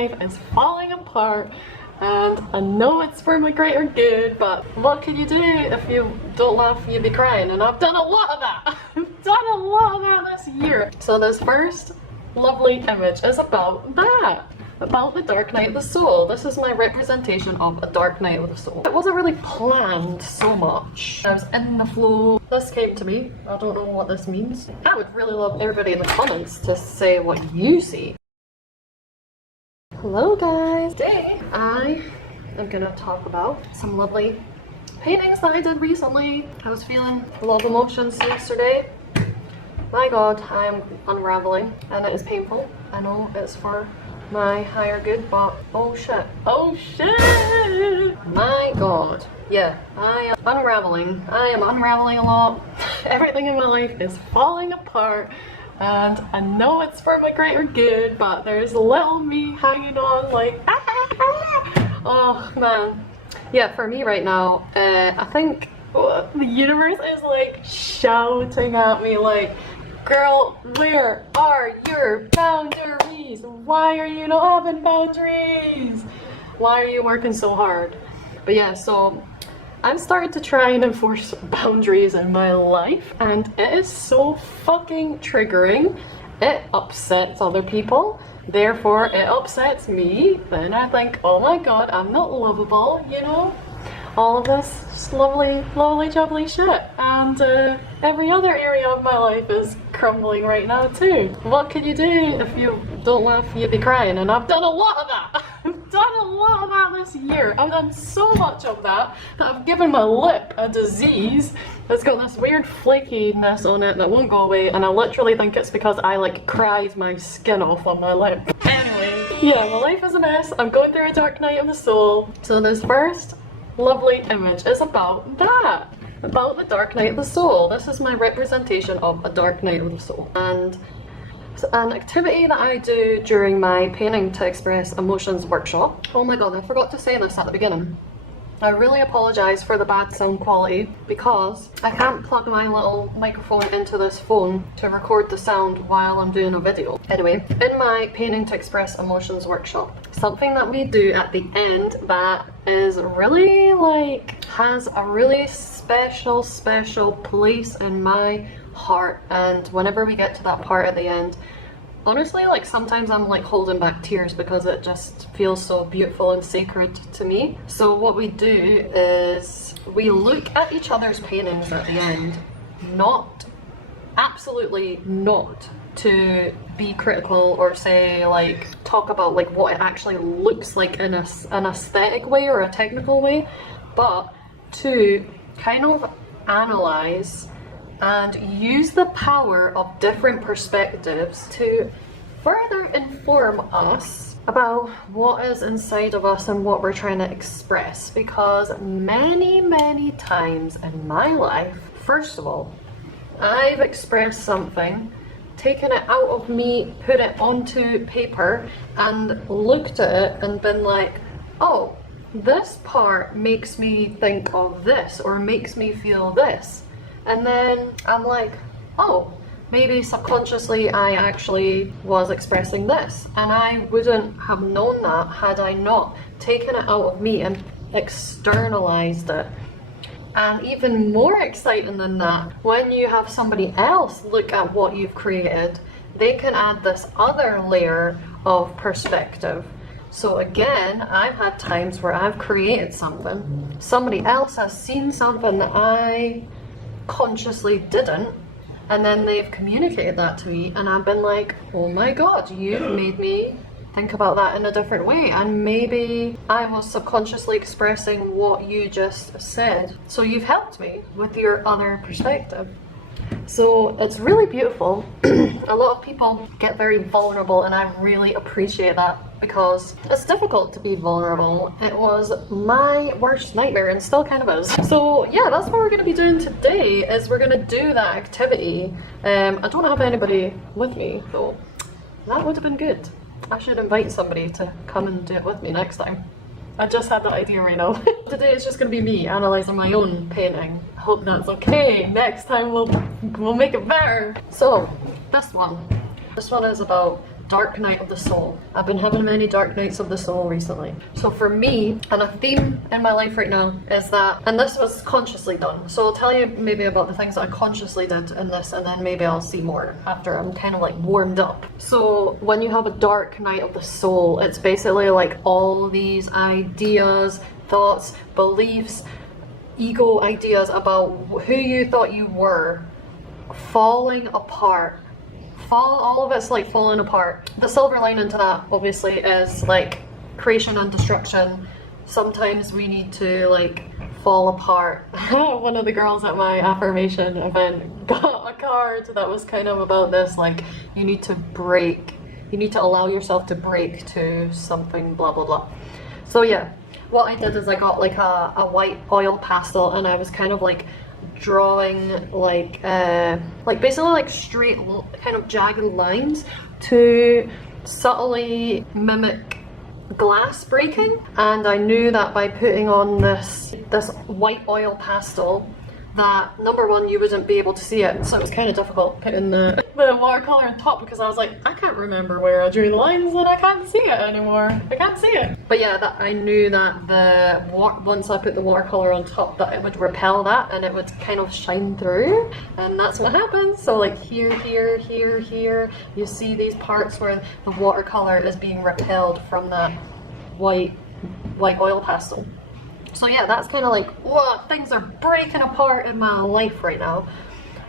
life is falling apart, and I know it's for my greater good, but what can you do if you don't laugh, you'll be crying? And I've done a lot of that. I've done a lot of that this year. So this first lovely image is about that. About the dark night of the soul. This is my representation of a dark night of the soul. It wasn't really planned so much. I was in the flow. This came to me. I don't know what this means. I would really love everybody in the comments to say what you see. Hello guys! Today I am gonna talk about some lovely paintings that I did recently. I was feeling a lot of emotions yesterday. My god, I am unraveling and it is painful. I know it's for my higher good, but oh shit. Oh shit! My god. Yeah, I am unraveling. I am unraveling a lot. Everything in my life is falling apart. And I know it's for my greater good, but there's little me hanging on like, oh man. Yeah, for me right now, I think the universe is like shouting at me like, girl, where are your boundaries? Why are you not having boundaries? Why are you working so hard? But yeah, so I'm starting to try and enforce boundaries in my life, and it is so fucking triggering. It upsets other people, therefore it upsets me. Then I think, oh my god, I'm not lovable, you know? All of this just lovely, jubbly shit. And every other area of my life is crumbling right now too. What can you do if you don't laugh, you'll be crying? And I've done a lot of that. I've done a lot of that this year. I've done so much of that that I've given my lip a disease that's got this weird flakiness on it that won't go away, and I literally think it's because I like cried my skin off on my lip. Anyway, yeah, my life is a mess. I'm going through a dark night of the soul. So this first lovely image is about that. About the dark night of the soul. This is my representation of a dark night of the soul. And it's an activity that I do during my painting to express emotions workshop. Oh my god, I forgot to say this at the beginning. I really apologise for the bad sound quality because I can't plug my little microphone into this phone to record the sound while I'm doing a video. Anyway, in my painting to express emotions workshop, something that we do at the end that is really like, has a really special place in my heart, and whenever we get to that part at the end, honestly, like sometimes I'm like holding back tears because it just feels so beautiful and sacred to me. So what we do is we look at each other's paintings at the end, absolutely not to be critical or say like, talk about like what it actually looks like in an aesthetic way or a technical way, but to kind of analyze and use the power of different perspectives to further inform us about what is inside of us and what we're trying to express. Because many times in my life, first of all, I've expressed something, taken it out of me, put it onto paper and looked at it and been like, oh, this part makes me think of this or makes me feel this. And then I'm like, oh, maybe subconsciously I actually was expressing this, and I wouldn't have known that had I not taken it out of me and externalized it. And even more exciting than that, when you have somebody else look at what you've created, they can add this other layer of perspective. So again, I've had times where I've created something, somebody else has seen something that I consciously didn't, and then they've communicated that to me, and I've been like, oh my god, you've made me think about that in a different way, and maybe I was subconsciously expressing what you just said, so you've helped me with your other perspective. So it's really beautiful. A lot of people get very vulnerable, and I really appreciate that because it's difficult to be vulnerable. It was my worst nightmare and still kind of is. So yeah, that's what we're going to be doing today, is we're going to do that activity. I don't have anybody with me, so that would have been good. I should invite somebody to come and do it with me next time. I just had that idea right now. Today it's just going to be me analysing my own painting. I hope that's okay. Next time we'll make it better. So, this one is about dark night of the soul. I've been having many dark nights of the soul recently. So for me, and a theme in my life right now is that, and this was consciously done. So I'll tell you maybe about the things that I consciously did in this, and then maybe I'll see more after I'm kind of like warmed up. So when you have a dark night of the soul, it's basically like all these ideas, thoughts, beliefs, ego ideas about who you thought you were falling apart. All of it's like falling apart. The silver lining to that obviously is like creation and destruction. Sometimes we need to like fall apart. One of the girls at my affirmation event got a card that was kind of about this, like you need to break, you need to allow yourself to break to something blah blah blah. So yeah, what I did is I got like a white oil pastel, and I was kind of like drawing like basically like straight kind of jagged lines to subtly mimic glass breaking. And I knew that by putting on this white oil pastel that number one, you wouldn't be able to see it, so it was kind of difficult putting the watercolor on top, because I was like, I can't remember where I drew the lines and I can't see it anymore. I can't see it. But yeah, that I knew that once I put the watercolor on top, that it would repel that and it would kind of shine through, and that's what happens. So like here, you see these parts where the watercolor is being repelled from the white oil pastel. So yeah, that's kind of like, whoa, things are breaking apart in my life right now.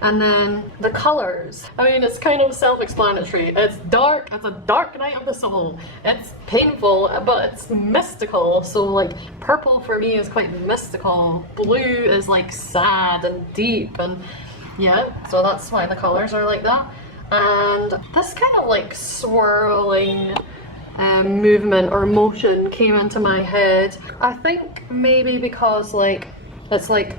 And then the colors. I mean, it's kind of self-explanatory. It's dark, it's a dark night of the soul. It's painful, but it's mystical. So like purple for me is quite mystical. Blue is like sad and deep, and yeah, so that's why the colors are like that. And this kind of like swirling movement or motion came into my head. I think maybe because like it's like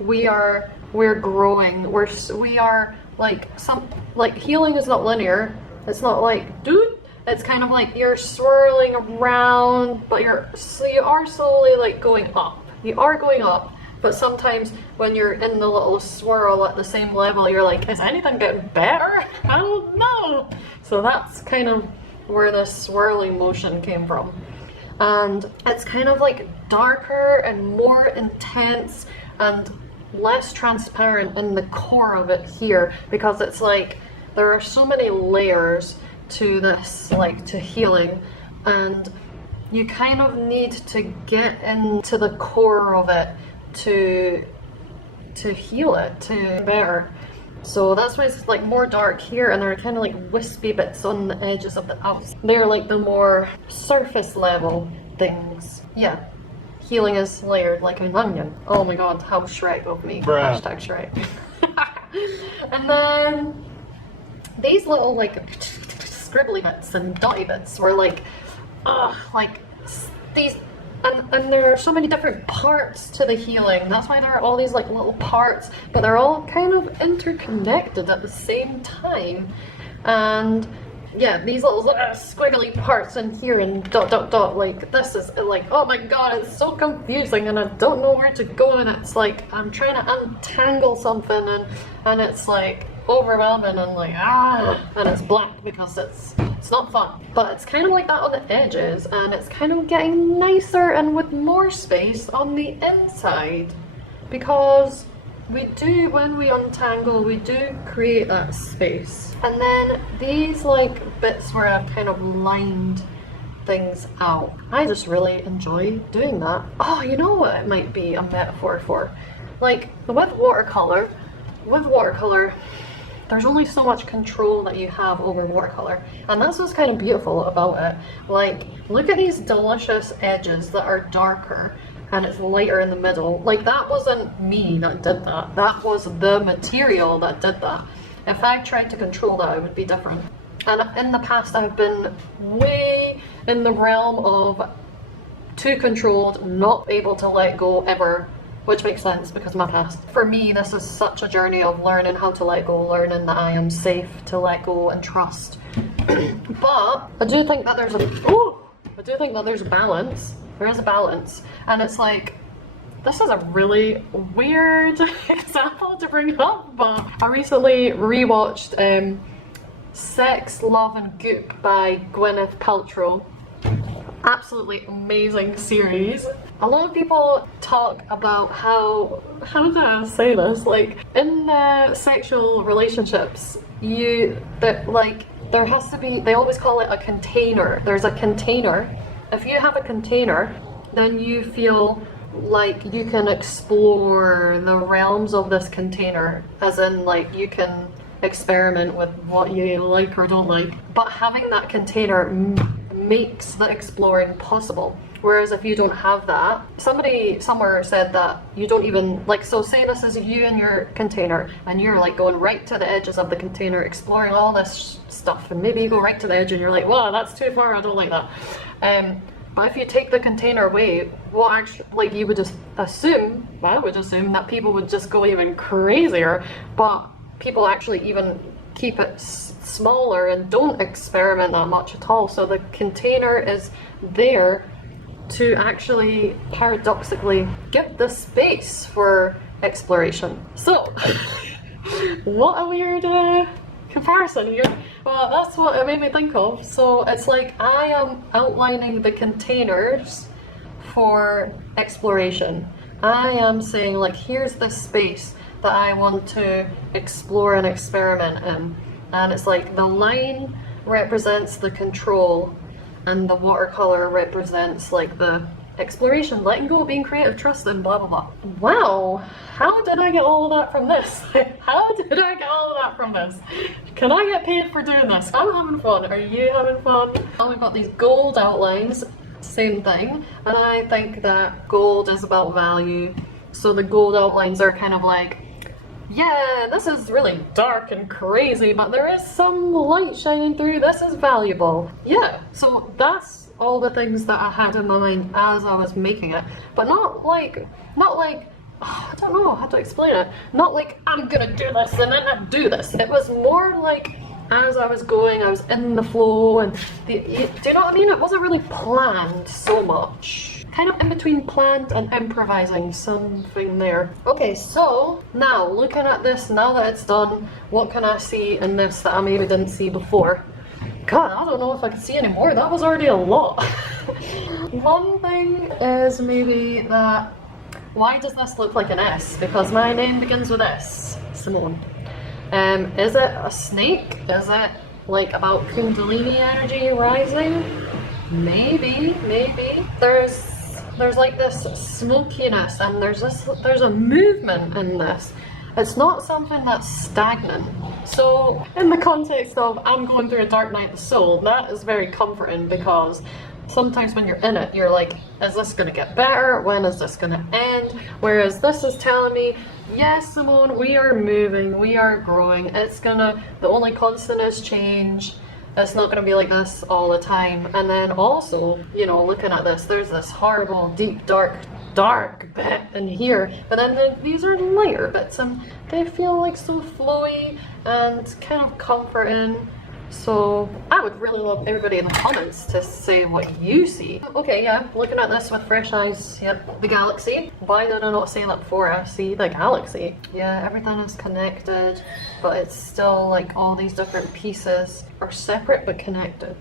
we're growing, we are like healing is not linear. It's not like dude, it's kind of like you're swirling around, but you are slowly like going up. You are going up, but sometimes when you're in the little swirl at the same level, you're like, is anything getting better? I don't know. So that's kind of where the swirling motion came from. And it's kind of like darker and more intense and less transparent in the core of it here, because it's like there are so many layers to this, like to healing, and you kind of need to get into the core of it to heal it, to better. So that's why it's like more dark here, and there are kind of like wispy bits on the edges of the outside. They're like the more surface level things. Yeah, healing is layered like an onion. Oh my god, how Shrek of me. Bruh. Hashtag Shrek. And then these little like scribbly bits and dotty bits were like these. And there are so many different parts to the healing. That's why there are all these like little parts, but they're all kind of interconnected at the same time. And yeah, these little squiggly parts in here and dot dot dot, like this is like, oh my god, it's so confusing and I don't know where to go, and it's like I'm trying to untangle something and it's like overwhelming and like and it's black because it's not fun. But it's kind of like that on the edges, and it's kind of getting nicer and with more space on the inside, because we do, when we untangle, we do create that space. And then these like bits where I've kind of lined things out, I just really enjoy doing that. Oh, you know what it might be a metaphor for? Like with watercolor, there's only so much control that you have over watercolor, and that's what's kind of beautiful about it. Like, look at these delicious edges that are darker and it's lighter in the middle. Like, that wasn't me that did that. That was the material that did that. If I tried to control that, it would be different. And in the past, I've been way in the realm of too controlled, not able to let go ever. Which makes sense because of my past. For me, this is such a journey of learning how to let go, learning that I am safe to let go and trust. But I do think that there's a balance. There is a balance, and it's like, this is a really weird example to bring up, but I recently rewatched Sex, Love and Goop by Gwyneth Paltrow. Absolutely amazing series. A lot of people talk about how do I say this? Like in sexual relationships, there has to be, they always call it a container. There's a container. If you have a container, then you feel like you can explore the realms of this container, as in like you can experiment with what you like or don't like. But having that container makes the exploring possible. Whereas if you don't have that, somebody somewhere said that you don't even, like, so say this is you and your container and you're like going right to the edges of the container exploring all this stuff, and maybe you go right to the edge and you're like, wow, that's too far, I don't like that. But if you take the container away, what actually, like, you would just assume, I would assume that people would just go even crazier, but people actually even keep it smaller and don't experiment that much at all. So the container is there to actually paradoxically give the space for exploration. So, what a weird comparison here. Well, that's what it made me think of. So it's like I am outlining the containers for exploration. I am saying, like, here's the space that I want to explore and experiment in. And it's like the line represents the control and the watercolor represents like the exploration, letting go, being creative, trusting, blah blah blah. Wow, how did I get all of that from this? How did I get all of that from this? Can I get paid for doing this? I'm having fun. Are you having fun? Oh, we've got these gold outlines, same thing. And I think that gold is about value. So the gold outlines are kind of like, yeah, this is really dark and crazy, but there is some light shining through. This is valuable. Yeah, so that's all the things that I had in my mind as I was making it, but not like, I don't know how to explain it. Not like, I'm gonna do this and then I do this. It was more like, as I was going, I was in the flow, and do you know what I mean? It wasn't really planned so much. Kind of in between planned and improvising, something there. Okay, so now looking at this, now that it's done, what can I see in this that I maybe didn't see before? God, I don't know if I can see any more. That was already a lot. One thing is maybe that, why does this look like an S? Because my name begins with S, Simone. Is it a snake? Is it like about Kundalini energy rising? Maybe. There's like this smokiness, and there's a movement in this. It's not something that's stagnant. So in the context of I'm going through a dark night of the soul, that is very comforting, because sometimes when you're in it, you're like, is this gonna get better? When is this gonna end? Whereas this is telling me, yes, Simone, we are moving, we are growing. The only constant is change. It's not going to be like this all the time. And then also, you know, looking at this, there's this horrible, deep, dark bit in here. But then these are lighter bits, and they feel like so flowy and kind of comforting. So I would really love everybody in the comments to say what you see. Okay, yeah, looking at this with fresh eyes, yep, the galaxy. Why did I not say that before? I see the galaxy. Yeah, everything is connected, but it's still like all these different pieces are separate but connected.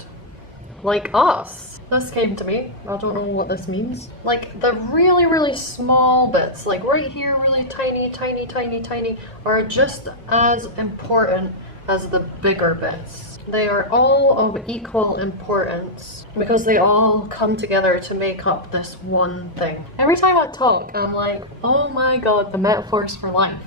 Like us. This came to me. I don't know what this means. Like the really, really small bits, like right here, really tiny, are just as important as the bigger bits. They are all of equal importance because they all come together to make up this one thing. Every time I talk, I'm like, oh my god, the metaphors for life.